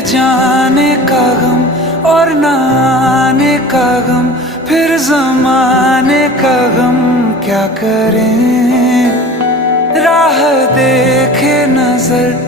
जाने का गम और न आने का गम, फिर ज़माने का गम क्या करें। राह देखे नजर